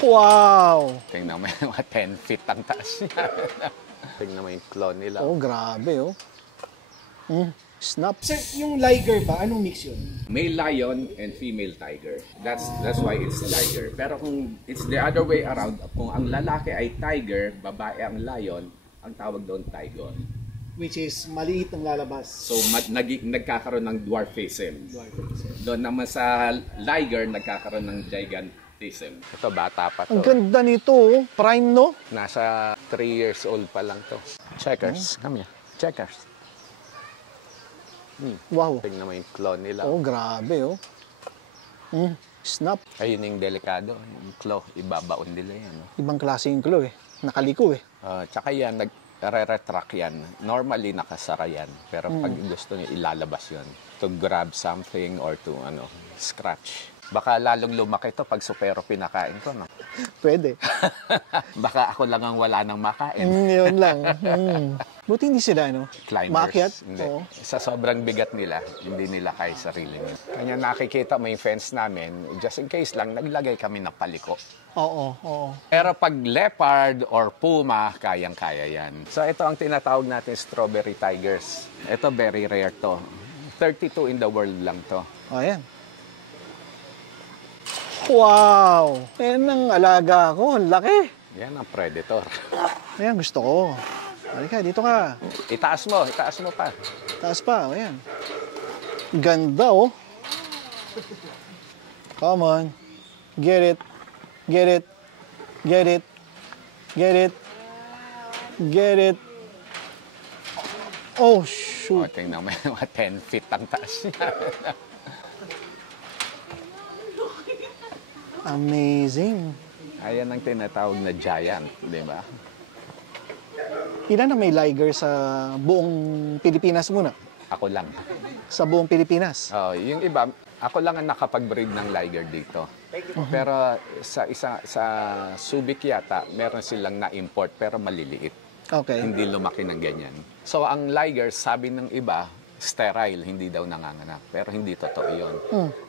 Wow! Tingnan mo yung mga 10 feet ang taas niya. Tingnan mo yung claw nila. Oh, grabe, oh. Snap. Sir, yung liger ba? Anong mix yun? Male lion and female tiger. That's why it's liger. Pero kung it's the other way around, kung ang lalaki ay tiger, babae ang lion, ang tawag doon tigon. Which is maliit ang lalabas. So nagkakaroon ng dwarfism. Doon naman sa liger, nagkakaroon ng gigantism. Ito, bata pa to. Ang ganda nito, oh. Prime, no? Nasa 3 years old pa lang to. Checkers, come here. Checkers. Wow. Tingnan mo yung claw nila. Oh, grabe, oh. Snap. Ayun yung delikado. Yung claw, ibabaon nila yan. No? Ibang klase yung claw, eh. Nakaliko, eh. Tsaka yan, nag-re-retract yan. Normally, nakasara yan. Pero pag gusto niyo, ilalabas yan. To grab something or to scratch. Baka lalong lumaki to pag supero pinakain ko, no? Pwede. Baka ako lang ang wala nang makain. Yun lang. Buti hindi sila, no? Climbers. Maakyat? Hindi. Oo. Sa sobrang bigat nila, hindi nila kaya sarili nila. Kanya nakikita mo yung fence namin, just in case lang, naglagay kami ng paliko. Oo, oo. Pero pag leopard or puma, kayang-kaya yan. So ito ang tinatawag natin strawberry tigers. Ito very rare to. 32 in the world lang to. Ayan. Wow! Ayan ang alaga ko. Ang laki. Yan ang predator. Ayan, gusto ko. Halika, dito ka. Itaas mo pa. Taas pa, ayan. Ganda, oh. Come on. Get it. Get it. Get it. Get it. Get it. Oh, shoot. O, tingnan mo yung mga 10 feet ang taas niya. Amazing. Ayan ang tinatawag na giant, di ba? Ilan na may liger sa buong Pilipinas muna? Ako lang. Sa buong Pilipinas? Oh, yung iba, ako lang ang nakapag-breed ng liger dito. Pero sa Subic yata, meron silang na-import pero maliliit. Okay. Hindi lumaki ng ganyan. So ang liger, sabi ng iba, sterile, hindi daw nanganganak. Pero hindi totoo yun.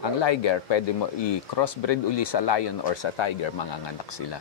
Ang liger, pwede mo i-crossbreed uli sa lion or sa tiger, manganganak sila.